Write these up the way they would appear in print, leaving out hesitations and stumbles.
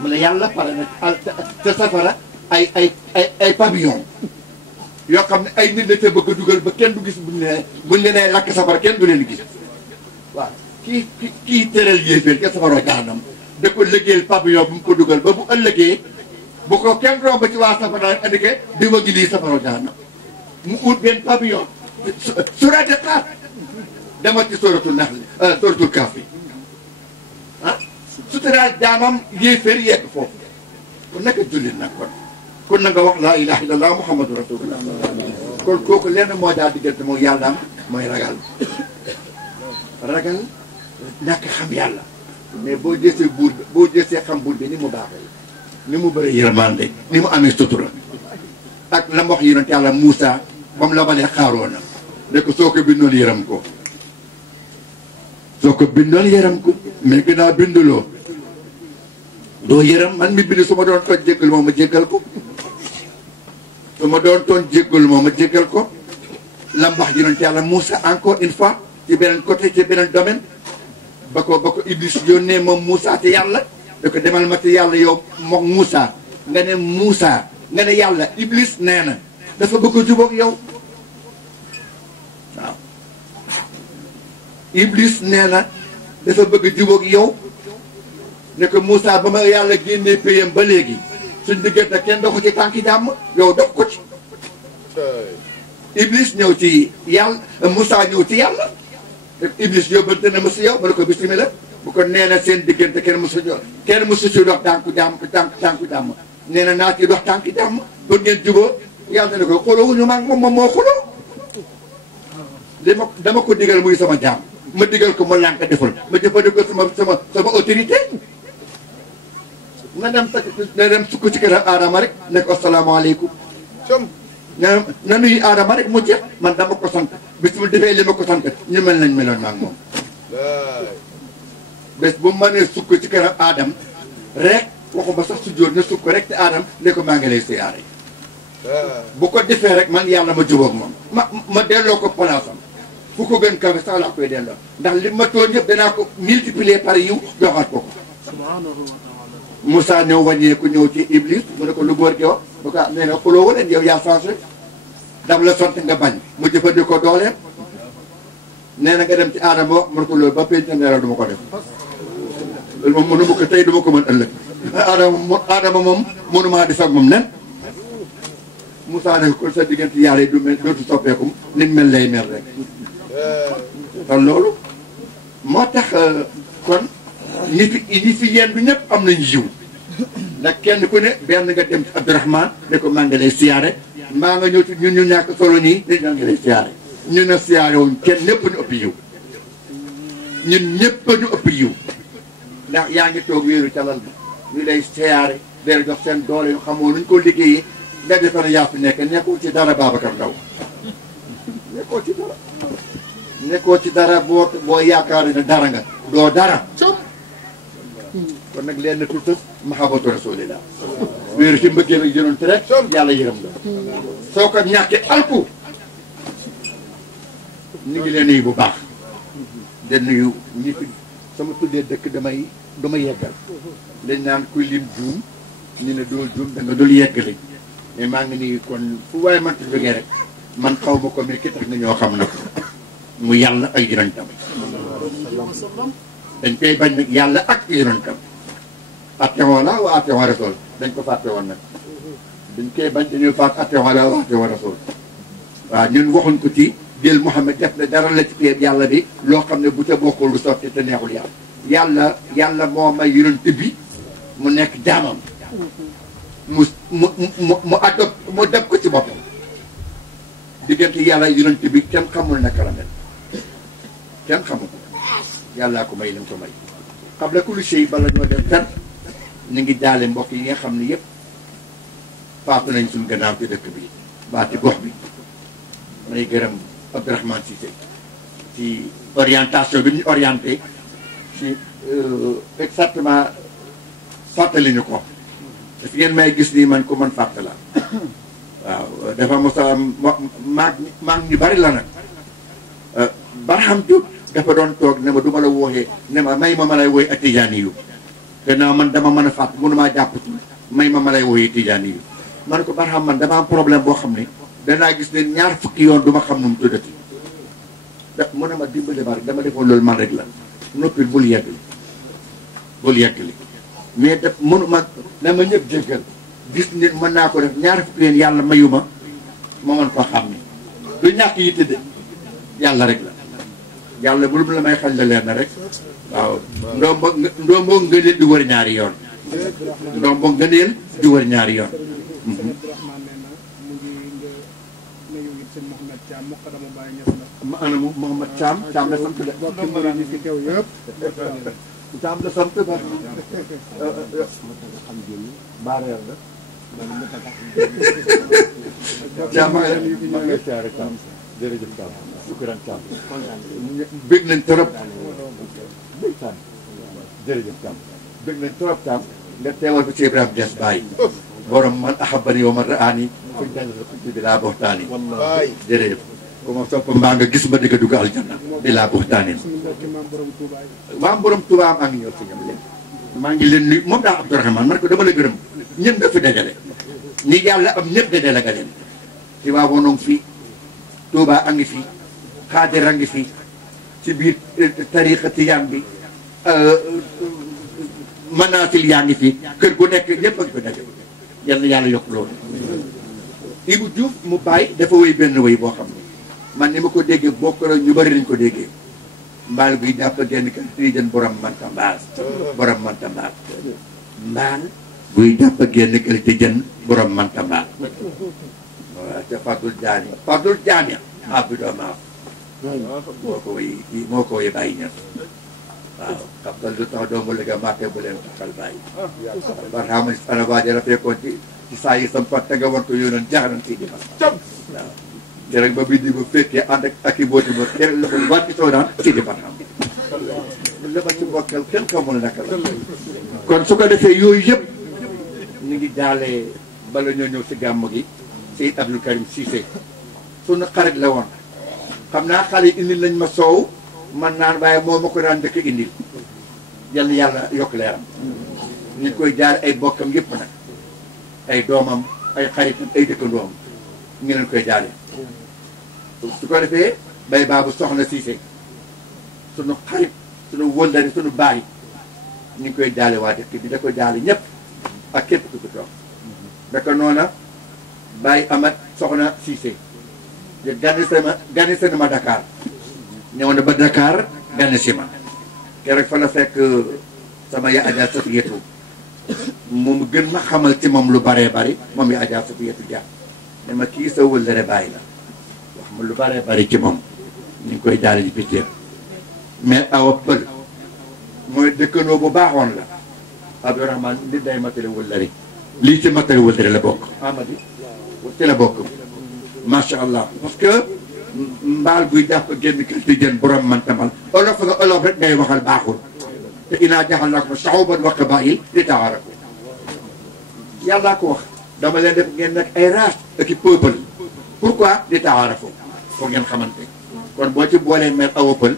mu ne yàlla pare na te safara ay pavillon yoo xam ne ay nit la te bëgg a dugal ba kenn du gis buñ leen lakk safara kenn du leen gis waaw kii tëral yéeféer ca safaroo jaanam da ko liggéeyal pavillon bu mu ko dugal ba bu ëllëgee bu ko kenn romb ci waa safara andike di ma ngi lii safaroo jaanam mu ut benn pavillon surate xaar dama ci sóoratul nax li sóoratul kaaf bi ah suturaal jaamam yéeféer yegg foofu kon naka jullit nag kon na nga wax laa ilaha illallah muhammadu rasulullah kon kooku lenn moo daal diggante moom yàllaam mooy ragal ñàkk xam yàlla mais boo jësee buur bi boo jësee xam buur bi ni mu baaxee ni mu bëri yërmande ni mu amee sutura ak la ma wax yonent yàlla Moussa ba mu la balee Xaaroona ne ko soo ko bindoon yërëm ko soo ko bindoon yërëm ko mais ginnaaw binduloo doo yërëm man mi bind su ma doon tooñ jéggal moom ma jéggal ko su ma doon tooñ jéggal moom ma jéggal ko la ma wax yonent yàlla Moussa encore une fois ci beneen côté ci beneen domaine ba ko Iblis yónnee moom Moussa te yàlla da ko demal ma te yàlla yow moom Moussa nga ne Moussa nga ne yàlla Iblis nee na dafa bëgg a jubóog yow waaw Iblis nee na dafa bëgg a jubóog yow ne ko Moussa ba ma yàlla génnee payam ba léegi suñ diggante kenn doxu ci tànki jàmm yow dox ko ci Iblis ñëw ci yàlla Moussa ñëw ci yàlla Iblis yóbbante na ma si yow ma ne ko bismillah bu ko nee na seen diggante kenn mësu ci dox tànku jàmm nee na naa ci dox tànku jàmm pour ngeen jubóo yàlla ne ko xuloo wuñu maag moom moo xuloo dama ko digal muy sama jàmm ma digal ko ma lànk deful ma jëfandikoo sama autorité na dem sukk ci kër Adama rek ne ko asalaamaaleykum na nuyu Adama rek mu jeex man dama ko sant bis mu defee li ma ko sant ñu mel nañ meloon maag moom bés bu ma nee sukk ci kanam Adam rek waxuma sax su jóor ne sukk rek te Adam ne ko maa ngi lay siyaare bu ko defee rek man yàlla ma jubóog moom ma delloo ko palaasam fu ko gën kawe sax laa koy delloo ndax li ma tooñ yëpp danaa ko multiplier par yiw joxaat ko Moussa ñëw wàññeeku ñëw ci Iblis mu ne ko lu góor gi wax bu ko nee na xuloo wala yow yaa changé daf la sant nga bañ mu jëfandikoo dooleem nee na nga dem ci Adama wax mu ne ko loolu ba pénc ne la du ma ko def loolu moom mënu ma ko tey du ma ko mën ëllëg Adama moom mënumaa di sag moom nen Moussa ne ko sa diggante yàlla yi du mel dootu soppeeku nit mel lay mel rek kon loolu moo tax kon ñi fi yenn du ñëpp am nañ jiw ndax kenn ku ne benn nga dem ci Abdourahmane ne ko maa ngi lay siyaare maa nga ñëw ci ñun ñu ñàkk solo ñii ne maa ngi lay siyaare ñu ne siyaare wuñ kenn ñëpp ñu ëpp yiw ñun ñëpp ñu ëpp yiw ndax yaa ngi toog wéeru calal bi ñu lay siyaare dara jox seen doole yu xamoo luñ ko liggéeyee nga defe ne yaa fi nekk nekkoo ci dara Babacar Ndaw nekkoo ci dara boo yaakaar ne dara nga doo dara kon nag leen tuuti mahabatu rasulillah wéeru ci mbëggee ak yonent rek yàlla yërëm la soo ko ñàkkee alku ñu ngi leen nuyu bu baax de nuyu ñi fi sama tuddee dëkk dama yeggal dañ naan kuy lim juum ñu ne doo juum da nga dul yeggale mais maa ngi nii kon fu waaye man ti jógee rek man xaw ma ko mais ki tax nga ñoo xam na ko mu yàlla ak yonentam dañ koy bañ nag yàlla ak yonentam attewoon la wa attewoon rasul dañ ko fàtte woon nag dañ koy bañ dañuy fàtte attewoon la wa attewoon rasul waaw ñun waxuñ ko ci jël Mouhamed def na dara la ci péeb yàlla bi loo xam ne bu ca bokkul lu sotti te neexul yàlla moo may yonent bi mu nekk jaamam mu adopte mu def ko ci boppam diggante yàlla yonent bi kenn xamul naka la mel kenn xamul yàllaa ko may li mu ko may xam la ku lu sey bala ñoo dem fenn ñu ngi jaale mbokk yi nga xam ne yëpp faatu nañ suñu gannaaw ci dëkk bi baa ci gox bi may gërëm Abdourahmane Cissé ci orientation bi ñu orienté ci exactement fàttali ñu ko parce que ngeen may gis nii man ko man fàtte la waaw dafa mos a maag ñu bari la nag Barham Diop dafa doon toog ne ma du ma la wooxee ne ma may ma lay wooy atijaani yu gannaaw man dama mën a fàtt mënumaa jàpp may ma lay woyi tijaan yi ma ne ko Barham man dama am problème boo xam ne danaa gis ne ñaar fukki yoon du ma xam nu mu tuddati mu ne ma dimbali ma rek dama defoon loolu man rek la noppil bul yeggali mais def mënuma na ma ñëpp jéggal gis nit mën naa ko def ñaar fukki yoon yàlla mayu ma mën ko xam ne du ñàkk yi tëdde yàlla rek la yàlla bu la may xel la leer na rek waaw ndombo ngëneel di wër ñaari yoon ndombo ngëneel di wër ñaari yoon ma ana Mouhamad Thiam Thiam la sant de Thiam la sant ba baareer la Thiam ma nga siyaare Thiam jërëjëf Thiam sukkuraan Thiam bëgg nañ trop jërëjëf Thiam bëgg nañ trop Thiam nga teewal fi ci Ibrahima Niass Baye borom man ahabani wa man raani fuñ dal bi laa boxtaani jërëjëf ko ma sopp mbaa nga gis ma digga dugg aljanna bi laa boxtaanin maam borom Touba maa ngi ñëw si ñoom léegi maa ngi leen nuyu moom daal Abdourahmane man ko dama la gërëm ñëpp nga fi dajale ñi yàlla am ñëpp dajale nga leen ci waa wonoŋ fii Touba a ngi fii Xaadir a ngi fii ci biir tariqa tijaan bi manaasil yaa ngi fii kër gu nekk ñëpp a ngi fi dajale yal na yàlla yokk loolu Ibou Diouf mu bàyyi dafa wéy benn wéy boo xam ne man ni ma ko déggee bokk la ñu bari nañ ko déggee mbaal buy jàpp genn kër tiijën borom manta mbaal mbaal buy jàpp genn kër tiijën borom manta mbaal waaw te Fadul Jaani bi doo maaf moo ko wéy bàyyi ñan waaw xam nga lu tax doomu léegi màkke bu leen taxal bàyyi barxaama ana waaje la fekkoon ci saa yi sam pat te nga war ko yónnoon jaaxanan si di waaw te rek ba bii di ba fekkee ànd ak i booti ba kenn la ko wàcc soo daan si di barxam la ma ci bokkal kenn xamul naka la kon su ko defee yooyu yëpp ñu ngi jaalee bala ñoo ñëw si gàmm gi Seyd Abdou Karim Cissé sunu xarit la woon xam naa xale yi indil lañ ma soow man naan waaye moo ma ko daan dëkk indil yal na yàlla yokk leeram ñu koy jaale ay bokkam yëpp nag ay doomam ay xaritam ay dëkkandoom ñu leen koy jaale su ko defee bay baabu soxna Cissé sunu xarit sunu wëllari sunu baay ñu ngi koy jaale waa dëkk bi da ko jaale ñëpp ak képp ku ko toog daka noona Baye Amat soxna Cissé gane si ma Dakar ñëw na ba Dakar gane si ma keroog fa la fekk sama ya Adja Safiyatu moom gën ma xamal ci moom lu baree bari moom ya Adja Safiyatu Dia ne ma kii sa wëllëre bàyyi la wax ma lu baree bari ci moom ñu ngi koy jaale ji pittéer mais awa pël mooy dëkkandoo bu baaxoon la Abdourahmane nit day matale wëllëre lii ci matale wëllëre la bokk Amady ci la bokk macha allah parce que mbaal buy jàpp génn kër di jën borom mantamal olof nga olof rek ngay waxal baaxul te inaa jaxal naa ko shu'uban wa qabaa'il li ta'aarafu yàllaa ko wax dama leen def ngeen nekk ay race ak i peuple pourquoi li ta'aarafu pour ngeen xamante kon boo ci boolee mel awa pël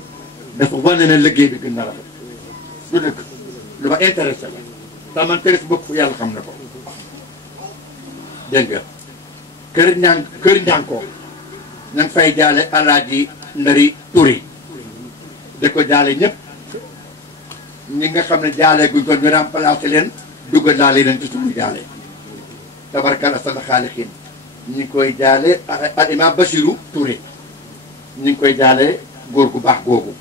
dafa wane ne liggéey bi gën na rafet du dëkk lu ma intéressé la ça m'intéresse beaucoup yàlla xam na ko dégg nga kër ñànkoo na nga fay jaale alaaji Ndari Touré da ko jaale ñëpp ñi nga xam ne jaale guñ ko ñu remplacé leen duggal daale leen ci suñu jaale tabarkalla sana xaalixiin ñu ngi koy jaale al imam Bachirou Touré ñu ngi koy jaale góor gu baax googu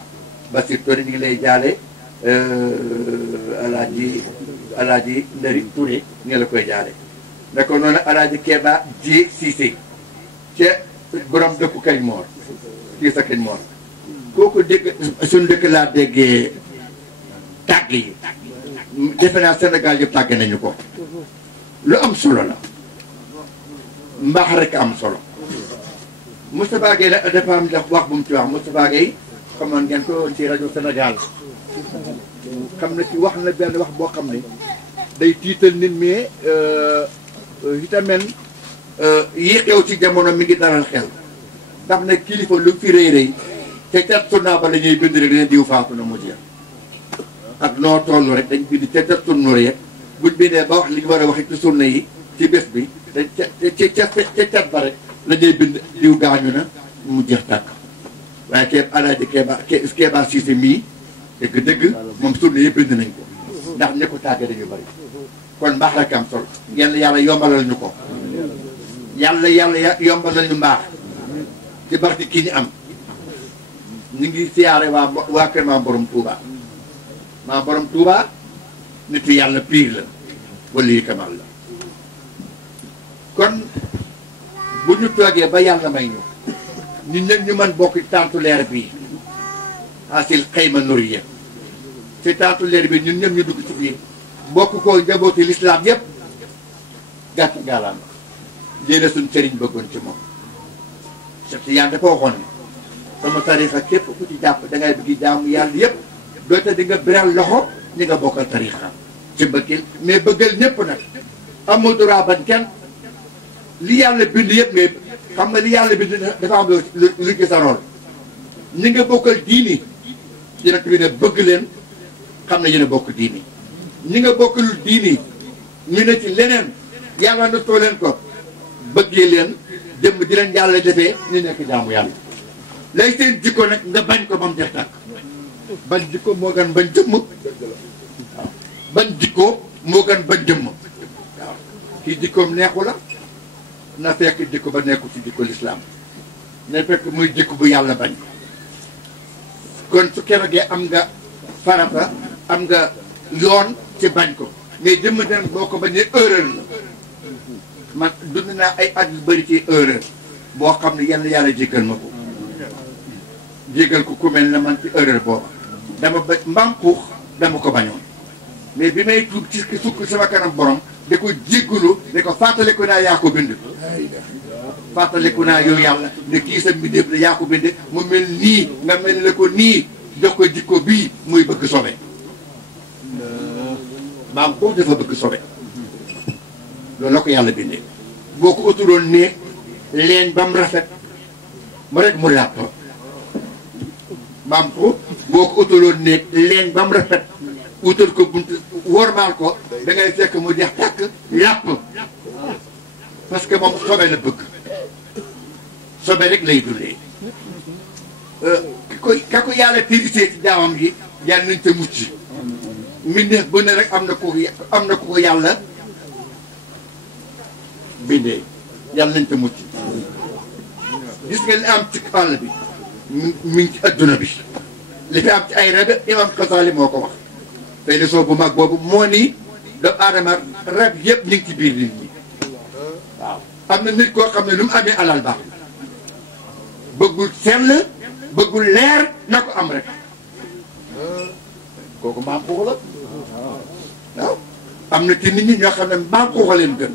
Bachir Touré ñu ngi lay jaale alaaji Ndari Touré ñu ngi la koy jaale naka noonu alaaji Keba Dié Cissé ca borom dëkku Kañ Moor kii sa Kañ Moor kooku dégg suñu dëkk laa déggee tàgg yi defe naa Sénégal yëpp tàgg nañu ko lu am solo la mbaax rek am solo Moustapha Gueye la dafa am wax bu mu ci wax Moustapha Gueye xamoon ngeen ko ci rajo Sénégal xam na ci wax na benn wax boo xam ne day tiital nit mi itamit yi xew ci jamono mi ngi dalal xel ndax ne kilifa lu fi rëy rëy te cat tournaa ba la ñuy bind rek ne diw faatu na mu jeex ak noo toll rek dañ bind ca ca sunna yeeg buñ bindee ba wax li ñu war a wax ci sunna yi ci bés bi dañ ca cat ba rek la ñuy bind diw gaañu na mu jeex tàkk waaye keeb alaaji Keeba Siise mii dëgg moom sunna yëpp bind nañ ko ndax ñi ko tàggee dañu bari kon mbaax rek am solo yàlla yombalal ñu ko yàlla yombalal ñu mbaax ci barke kii ñu am ñu ngi siyaare waa kër maam borom Touba maam borom Touba nitu yàlla piir la wala yi kamal la kon bu ñu toogee ba yàlla may ñu ñun ñëpp ñu mën bokk tantu leer bii asil xayma nuriya ci tantu leer bi ñun ñëpp ñu dugg ci biir bokk ko njabooti lislaam yépp gàtt gaalaam jéene suñ sëriñ bëggoon ci moom Cheikh Tidiane dafa waxoon ne sama tarixa képp ku ci jàpp dangay bëgg jaamu yàlla yépp doota di nga beral loxo ñi nga bokkal tarixa ci bëggil mais bëggal ñëpp nag amoo droit bañ kenn li yàlla bind yëpp ngay xam nga li yàlla bind dafa am lu ci sa rôle ñi nga bokkal diini dina bi ne bëgg leen xam ne yéen a bokk diini ñi nga bokkalul diini ñu ne ci leneen yàlla na too leen ko bëggee leen jëmm di leen yàlla defee ñu nekk jaamu yàlla lay seen jikko nag nga bañ ko ba mu jeex tàkk bañ jikko moo gën bañ jëmm waaw bañ jikko moo gën bañ jëmm waaw kii jikkoom neexu la na fekk jikko ba nekku ci jikko lislaam na fekk muy jikko bu yàlla bañ kon su keroogee am nga farata am nga yoon ci bañ ko mais jëmm den boo ko bañee erreur la man dund naa ay at yu bëri ci erreur boo xam ne yenn yàlla jéggal ma ko jéggal ko ku mel ne man ci erreur booba dama ba mbaam xuux dama ko bañoon mais bi may tuub ci sukk sama kanam borom da ko jéggalu da ko fàttaliku naa yaa ko bind fàttaliku naa yow yàlla ne kii sa mbindéef la yaa ko bind mu mel nii nga mel ne ko nii jox ko jikko bii muy bëgg sobe mbaam xuux dafa bëgg sobe loolu la ko yàlla bindee boo ko utuloon ne leen ba mu rafet mu rek mu làpp mbaam xuux boo ko utuloon ne leen ba mu rafet utal ko bunt wormaal ko da ngay fekk mu jeex tàkk làpp parce que moom sobe la bëgg sobe rek lay dundee ka ko yàlla tirisee ci jaamam yi yàlla nañ te mucc mbindeef bu ne rek am na ko yàlla bindee yàlla nañ te mucc gis nga li am ci àll bi mi ngi ci adduna bi li fi am ci ay rab imam Xasaali moo ko wax tey de soo bu mag boobu moo ni doomu aadama rab yëpp ñu ngi ci biir nit ñi waaw am na nit koo xam ne lu mu amee alal baax bëggul sell bëggul leer na ko am rek kooku mbaam xuux la waaw am na ci nit ñi ñoo xam ne mbaam xuux a leen gën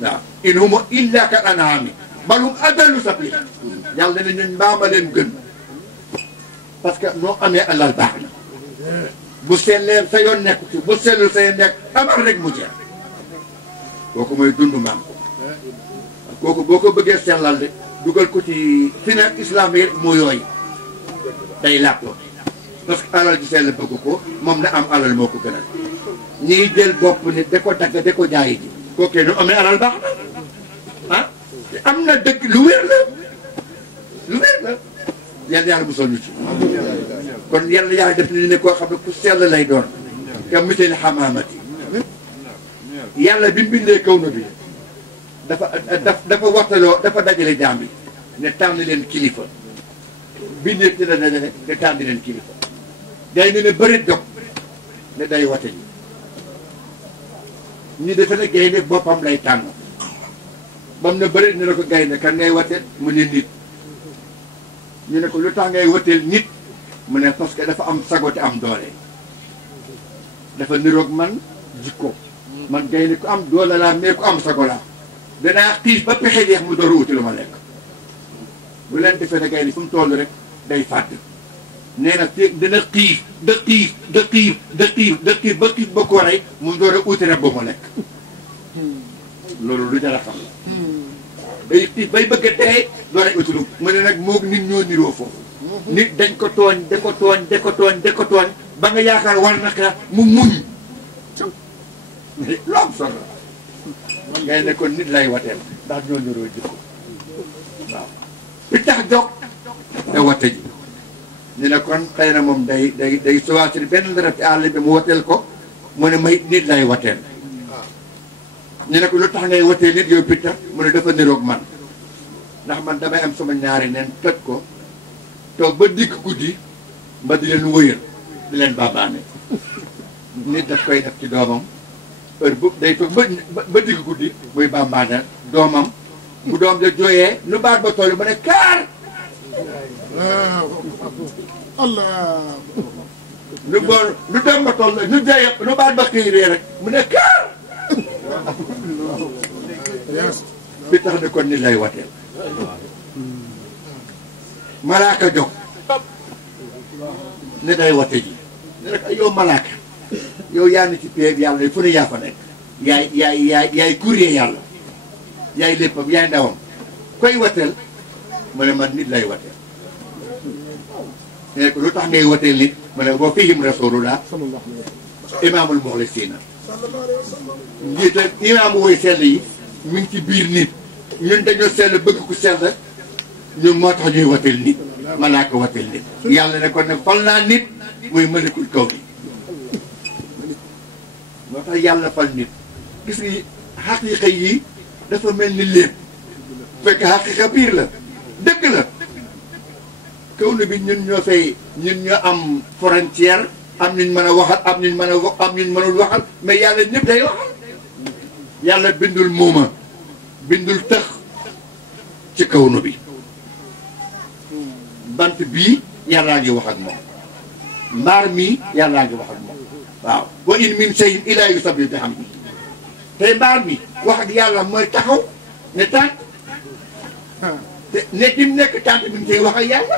waaw in huma illa kal an'aami bal hum adallu sabiila yàlla ne ñun mbaam a leen gën parce que noo amee alal baax na bu sellee sa yoon nekk ci bu sellul sa yoon nekk amal rek mu jeex kooku mooy dund mbaam kooku boo ko bëggee sellal de dugal ko ci finance islamique moo yooyu day làpp parce que alal ji sell bëgg ko moom na am alal moo ko gënal ñiy jël bopp ni da ko dagg da ko jaayi ji kookee nu amee alal baax na ah am na dëkk lu wér la yàlla musal ñu ci kon yàlla def ni ne koo xam ne ku sell lay doon ka mitel xamaamati yàlla bi mu bindee kaw na bi dafa waxtaloo dafa dajale jaam bi ne tànn leen kilifa bindee ci la dajale ne tànn leen kilifa day ne bëri dog ne day wate ji ñu defe ne gaynde boppam lay tànn bam ne bëri ne na ko gaynde kan ngay wateel mu ne nit ñu ne ko lu tax ngay wateel nit mu ne parce que dafa am sago te am doole dafa niroog man jikko man gaynde ku am doole laa mais ku am sago laa danaa xiif ba pexe jeex mu door a wuti lu ma lekk bu leen defee ne gaynde fu mu toll rek day fàdd nee na dina xiif da xiif ba ko rey mu door a uti rek ba mu lekk loolu lu jar a xam la day xiif bay bëgg a dee door a uti lu mu ne nag moog nit ñoo niroo foofu nit dañ ko tooñ da ko tooñ da ko tooñ da ko tooñ ba nga yaakaar war na ka mu muñ lu am solo ngay ne ko nit lay wateel ndax ñoo niroo jikko waaw bi tax jóg da wate ji ñu ne kon xëy na moom day choisir benn dara ci àll bi mu wateel ko mu ne may nit lay wateel ñu ne ko lu tax ngay wateel nit yow pitta mu ne dafa niroog man ndax man damay am sama ñaari neen toj ko toog ba dikk guddi mba di leen wëyal di leen baabaane nit daf koy def ci doomam heure bu day toog ba digg guddi muy bambaane doomam bu doom ja jooyee lu baat ba toll ba ne kaar Allah lu doom ba toll lu jooyee lu baat ba xiiree rek mu ne kaar bi tax ne kon nit lay wateel malaaka jóg ne day wate ji ne rek yow malaaka yow yaa ni ci peeg yàlla yi fu ne yaa fa nekk yaay courrier yàlla yaay léppam yaay ndawam koy wateel mu ne man nit lay wateel ne ko lu tax ngay wateel nit mu ne boo fihim rasulullah imaamul muxlisiina njiita imaamu woy sell yi mi ngi ci biir nit ñun dañoo sell bëgg ku sell ñun moo tax ñuy wateel nit malaaka wateel nit yàlla ne kon ne fal naa nit muy malikul kaw bi moo tax yàlla fal nit gis nga xaqiiqa yi dafa mel ni lépp fekk xaqiiqa biir la dëgg la kaw na bi ñun ñoo am frontière am ñuñ mën a waxal am ñuñ mën a wax am ñuñ mënul waxal mais yàlla ñëpp day waxal yàlla bindul muuma bindul tëx ci kaw na bi bant bii yàllaa ngi wax ak moom mbaar mii yàllaa ngi wax ak moom waaw wa in min shay'in illaa yusabbihu bihamdihi tey mbaar mi wax ak yàlla mooy taxaw ne tànk te nekk im nekk tànk bi ñu koy wax ak yàlla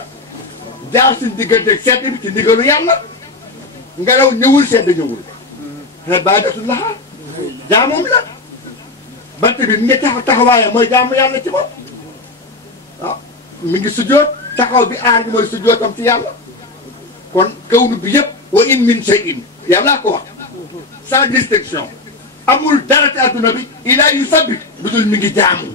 jaar suñ diggante sedd bi ci ndigalu yàlla ngelaw ñëwul sedd ñëwul te ibaadatullaah jaamoom la bant bi mi ngi taxawaaya mooy jaamu yàlla ci moom waaw mi ngi sujjoot taxaw bi aar bi mooy sujjootam ci yàlla kon kawnu bi yëpp wa in min shay'in yàllaa ko wax sans distinction amul dara ci adduna bi ilaa yusabbih lu dul mi ngi jaamu